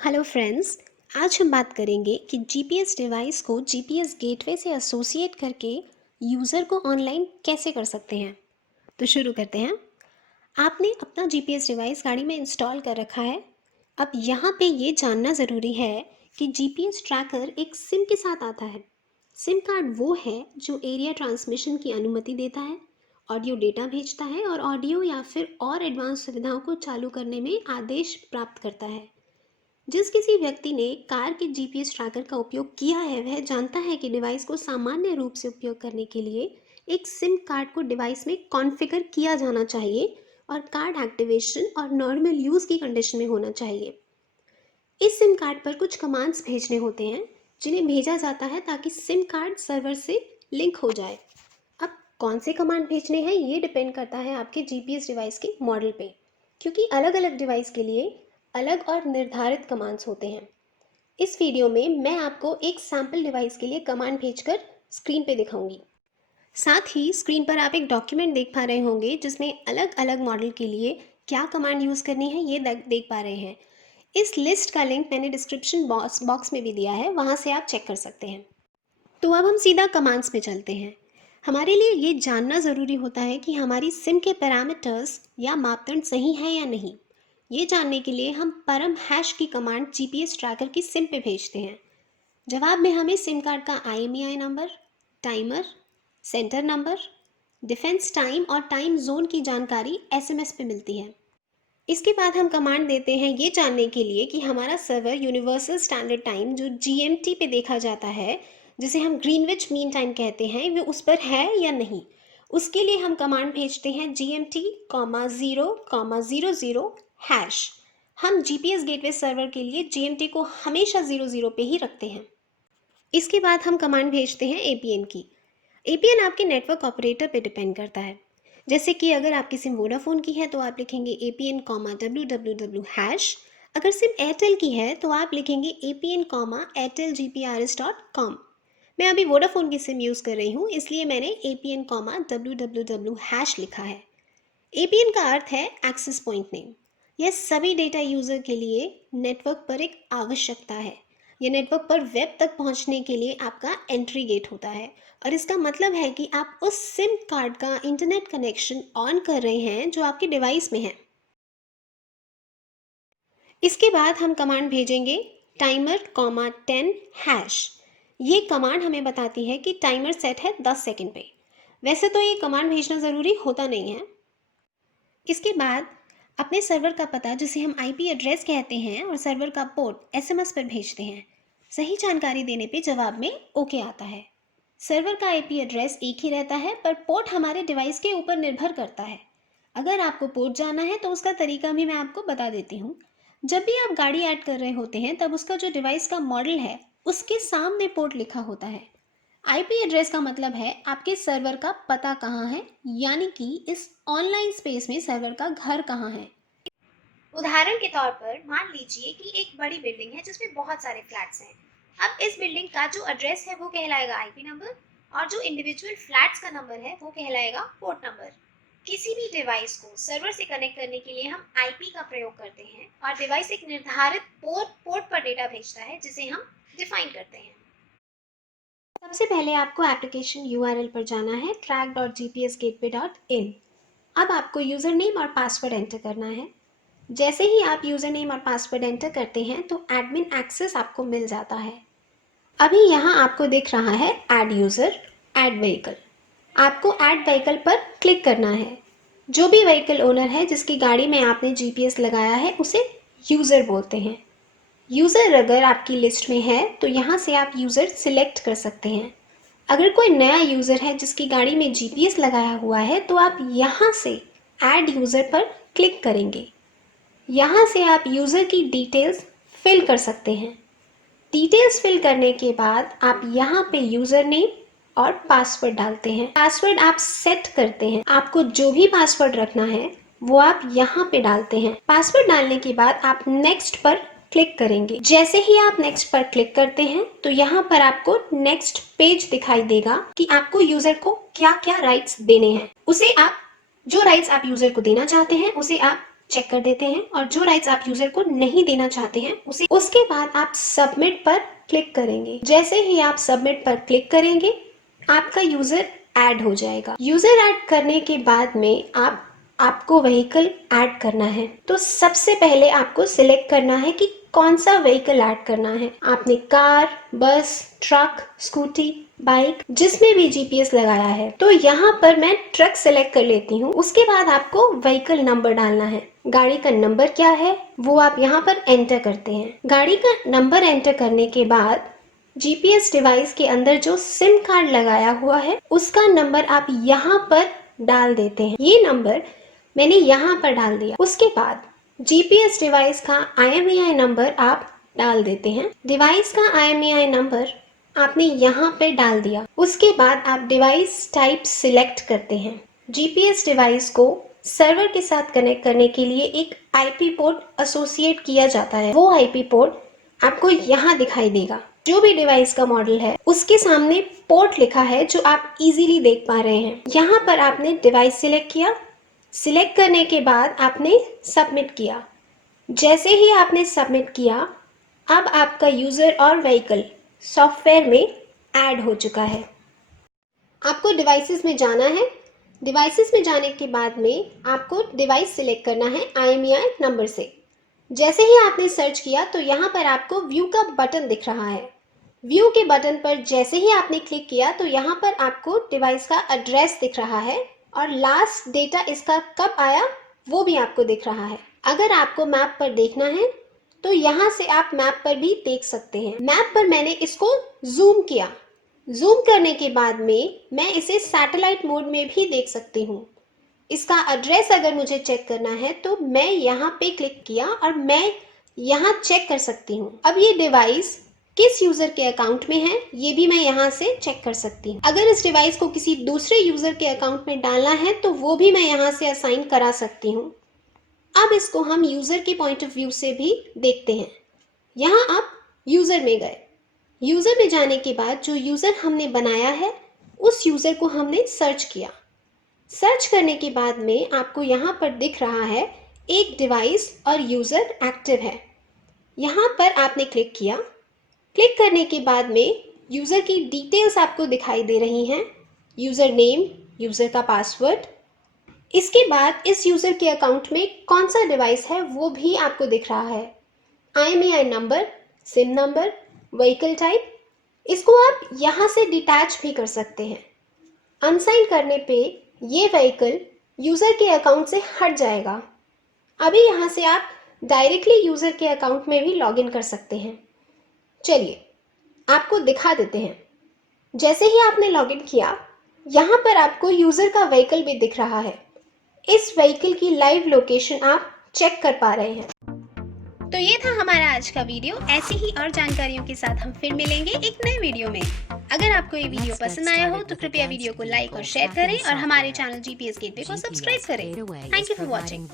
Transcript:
Hello friends. आज हम बात करेंगे कि जीपीएस डिवाइस को जीपीएस गेटवे से एसोसिएट करके यूज़र को ऑनलाइन कैसे कर सकते हैं। तो शुरू करते हैं। आपने अपना जीपीएस डिवाइस गाड़ी में इंस्टॉल कर रखा है। अब यहाँ पे ये जानना ज़रूरी है कि जीपीएस ट्रैकर एक सिम के साथ आता है। सिम कार्ड वो है जो एरिया ट्रांसमिशन की अनुमति देता है, ऑडियो डेटा भेजता है और ऑडियो या फिर और एडवांस सुविधाओं को चालू करने में आदेश प्राप्त करता है। जिस किसी व्यक्ति ने कार के जीपीएस ट्रैकर का उपयोग किया है वह जानता है कि डिवाइस को सामान्य रूप से उपयोग करने के लिए एक सिम कार्ड को डिवाइस में कॉन्फ़िगर किया जाना चाहिए और कार्ड एक्टिवेशन और नॉर्मल यूज़ की कंडीशन में होना चाहिए। इस सिम कार्ड पर कुछ कमांड्स भेजने होते हैं जिन्हें भेजा जाता है ताकि सिम कार्ड सर्वर से लिंक हो जाए। अब कौन से कमांड भेजने हैं ये डिपेंड करता है आपके जीपीएस डिवाइस के मॉडल पे, क्योंकि अलग अलग डिवाइस के लिए अलग और निर्धारित कमांड्स होते हैं। इस वीडियो में मैं आपको एक सैम्पल डिवाइस के लिए कमांड भेजकर स्क्रीन पे दिखाऊंगी। साथ ही स्क्रीन पर आप एक डॉक्यूमेंट देख पा रहे होंगे जिसमें अलग अलग मॉडल के लिए क्या कमांड यूज़ करनी है ये देख पा रहे हैं। इस लिस्ट का लिंक मैंने डिस्क्रिप्शन बॉक्स में भी दिया है, वहाँ से आप चेक कर सकते हैं। तो अब हम सीधा कमांड्स में चलते हैं। हमारे लिए ये जानना ज़रूरी होता है कि हमारी सिम के पैरामीटर्स या मापदंड सही हैं या नहीं। ये जानने के लिए हम परम हैश की कमांड जीपीएस ट्रैकर की सिम पे भेजते हैं। जवाब में हमें सिम कार्ड का IMEI number, timer, centre number, defence time और टाइम जोन की जानकारी एसएमएस पे मिलती है। इसके बाद हम कमांड देते हैं ये जानने के लिए कि हमारा सर्वर यूनिवर्सल स्टैंडर्ड टाइम जो जीएमटी पे देखा जाता है, जिसे हम ग्रीनविच मीन टाइम कहते हैं, वो उस पर है या नहीं। उसके लिए हम कमांड भेजते हैं GMT, 0,00 हैश। हम जीपीएस गेटवे सर्वर के लिए GMT को हमेशा 00 पे ही रखते हैं। इसके बाद हम कमांड भेजते हैं APN की। APN आपके नेटवर्क ऑपरेटर पे डिपेंड करता है। जैसे कि अगर आपकी सिम वोडाफोन की है तो आप लिखेंगे APN, www हैश। अगर सिम एयरटेल की है तो आप लिखेंगे APN, airtelgprs.com। मैं अभी वोडाफोन की सिम यूज़ कर रही हूँ, इसलिए मैंने APN, www हैश लिखा है। APN का अर्थ है एक्सेस पॉइंट नेम। यह सभी डेटा यूज़र के लिए नेटवर्क पर एक आवश्यकता है। यह नेटवर्क पर वेब तक पहुंचने के लिए आपका एंट्री गेट होता है और इसका मतलब है कि आप उस सिम कार्ड का इंटरनेट कनेक्शन ऑन कर रहे हैं जो आपके डिवाइस में है। इसके बाद हम कमांड भेजेंगे टाइमर, 10 हैश। ये कमांड हमें बताती है कि टाइमर सेट है 10 सेकंड पे। वैसे तो ये कमांड भेजना ज़रूरी होता नहीं है। इसके बाद अपने सर्वर का पता, जिसे हम आईपी एड्रेस कहते हैं, और सर्वर का पोर्ट एसएमएस पर भेजते हैं। सही जानकारी देने पे जवाब में ओके आता है। सर्वर का आईपी एड्रेस एक ही रहता है पर पोर्ट हमारे डिवाइस के ऊपर निर्भर करता है। अगर आपको पोर्ट जाना है तो उसका तरीका भी मैं आपको बता देती हूँ। जब भी आप गाड़ी ऐड कर रहे होते हैं तब उसका जो डिवाइस का मॉडल है उसके सामने पोर्ट लिखा होता है। आईपी एड्रेस का मतलब है आपके सर्वर का पता कहाँ है, यानी कि इस ऑनलाइन स्पेस में सर्वर का घर कहाँ है। उदाहरण के तौर पर मान लीजिए कि एक बड़ी बिल्डिंग है जिसमें बहुत सारे फ्लैट्स हैं। अब इस बिल्डिंग का जो एड्रेस है वो कहलाएगा आईपी नंबर और जो इंडिविजुअल फ्लैट्स का नंबर है वो कहलाएगा पोर्ट नंबर। किसी भी डिवाइस को सर्वर से कनेक्ट करने के लिए हम आईपी का प्रयोग करते हैं और डिवाइस एक निर्धारित पोर्ट पर डेटा भेजता है जिसे हम डिफाइन करते हैं। सबसे पहले आपको एप्लीकेशन URL पर जाना है track.gpsgateway.in। अब आपको यूज़र नेम और पासवर्ड एंटर करना है। जैसे ही आप यूज़र नेम और पासवर्ड एंटर करते हैं तो एडमिन एक्सेस आपको मिल जाता है। अभी यहाँ आपको दिख रहा है ऐड यूज़र, ऐड व्हीकल। आपको ऐड व्हीकल पर क्लिक करना है। जो भी व्हीकल ओनर है जिसकी गाड़ी में आपने जीपीएस लगाया है उसे यूज़र बोलते हैं। यूज़र अगर आपकी लिस्ट में है तो यहाँ से आप यूज़र सिलेक्ट कर सकते हैं। अगर कोई नया यूज़र है जिसकी गाड़ी में जीपीएस लगाया हुआ है तो आप यहाँ से ऐड यूज़र पर क्लिक करेंगे। यहाँ से आप यूज़र की डिटेल्स फिल कर सकते हैं। डिटेल्स फिल करने के बाद आप यहाँ पे यूज़र नेम और पासवर्ड डालते हैं। पासवर्ड आप सेट करते हैं। आपको जो भी पासवर्ड रखना है वो आप यहाँ पे डालते हैं। पासवर्ड डालने के बाद आप नेक्स्ट पर क्लिक करेंगे। जैसे ही आप नेक्स्ट पर क्लिक करते हैं तो यहाँ पर आपको नेक्स्ट पेज दिखाई देगा कि आपको यूजर को क्या क्या राइट्स देने हैं। उसे आप जो राइट्स आप यूजर को देना चाहते हैं उसे आप चेक कर देते हैं और जो राइट्स आप यूजर को नहीं देना चाहते हैं उसके बाद आप सबमिट पर क्लिक करेंगे। जैसे ही आप सबमिट पर क्लिक करेंगे आपका यूजर ऐड हो जाएगा। यूजर ऐड करने के बाद में आपको व्हीकल ऐड करना है। तो सबसे पहले आपको सिलेक्ट करना है कि कौन सा व्हीकल ऐड करना है। आपने कार, बस, ट्रक, स्कूटी, बाइक, जिसमें भी जीपीएस लगाया है। तो यहाँ पर मैं ट्रक सिलेक्ट कर लेती हूँ। उसके बाद आपको व्हीकल नंबर डालना है। गाड़ी का नंबर क्या है वो आप यहाँ पर एंटर करते हैं। गाड़ी का नंबर एंटर करने के बाद जीपीएस डिवाइस के अंदर जो सिम कार्ड लगाया हुआ है उसका नंबर आप यहाँ पर डाल देते हैं। ये नंबर मैंने यहाँ पर डाल दिया। उसके बाद जीपीएस डिवाइस का IMEI नंबर आप डाल देते हैं। डिवाइस का IMEI नंबर आपने यहाँ पे डाल दिया। उसके बाद आप डिवाइस टाइप सिलेक्ट करते हैं। जीपीएस डिवाइस को सर्वर के साथ कनेक्ट करने के लिए एक IP पोर्ट एसोसिएट किया जाता है। वो IP पोर्ट आपको यहाँ दिखाई देगा। जो भी डिवाइस का मॉडल है उसके सामने पोर्ट लिखा है जो आप इजीली देख पा रहे हैं। यहाँ पर आपने डिवाइस सिलेक्ट किया। सिलेक्ट करने के बाद आपने सबमिट किया। जैसे ही आपने सबमिट किया अब आपका यूजर और व्हीकल सॉफ्टवेयर में ऐड हो चुका है। आपको डिवाइसेस में जाना है। डिवाइसेस में जाने के बाद में आपको डिवाइस सिलेक्ट करना है IMEI नंबर से। जैसे ही आपने सर्च किया तो यहाँ पर आपको व्यू का बटन दिख रहा है। व्यू के बटन पर जैसे ही आपने क्लिक किया तो यहाँ पर आपको डिवाइस का एड्रेस दिख रहा है और लास्ट डेटा इसका कब आया वो भी आपको दिख रहा है। अगर आपको मैप पर देखना है तो यहाँ से आप मैप पर भी देख सकते हैं। मैप पर मैंने इसको जूम किया। जूम करने के बाद में मैं इसे सैटेलाइट मोड में भी देख सकती हूँ। इसका एड्रेस अगर मुझे चेक करना है तो मैं यहाँ पे क्लिक किया और मैं यहाँ चेक कर सकती हूँ। अब ये डिवाइस किस यूजर के अकाउंट में है ये भी मैं यहाँ से चेक कर सकती हूँ। अगर इस डिवाइस को किसी दूसरे यूजर के अकाउंट में डालना है तो वो भी मैं यहाँ से असाइन करा सकती हूँ। अब इसको हम यूजर के पॉइंट ऑफ व्यू से भी देखते हैं। यहाँ आप यूजर में गए। यूजर में जाने के बाद जो यूजर हमने बनाया है उस यूजर को हमने सर्च किया। सर्च करने के बाद में आपको यहाँ पर दिख रहा है एक डिवाइस और यूजर एक्टिव है। यहाँ पर आपने क्लिक किया। क्लिक करने के बाद में यूजर की डिटेल्स आपको दिखाई दे रही हैं। यूजर नेम, यूजर का पासवर्ड। इसके बाद इस यूजर के अकाउंट में कौन सा डिवाइस है वो भी आपको दिख रहा है। IMEI number, SIM number, vehicle type. इसको आप यहाँ से डिटैच भी कर सकते हैं। अनसाइन करने पे ये व्हीकल यूजर के अकाउंट से हट जाएगा। अभी यहाँ से आप डायरेक्टली यूजर के अकाउंट में भी लॉगिन कर सकते हैं। चलिए आपको दिखा देते हैं। जैसे ही आपने लॉगिन किया यहाँ पर आपको यूजर का व्हीकल भी दिख रहा है। इस व्हीकल की लाइव लोकेशन आप चेक कर पा रहे हैं। तो ये था हमारा आज का वीडियो। ऐसी ही और जानकारियों के साथ हम फिर मिलेंगे एक नए वीडियो में। अगर आपको ये वीडियो पसंद आया हो तो कृपया वीडियो को लाइक और शेयर करें और हमारे चैनल GPS गेटवे को सब्सक्राइब करें। Thank you for watching.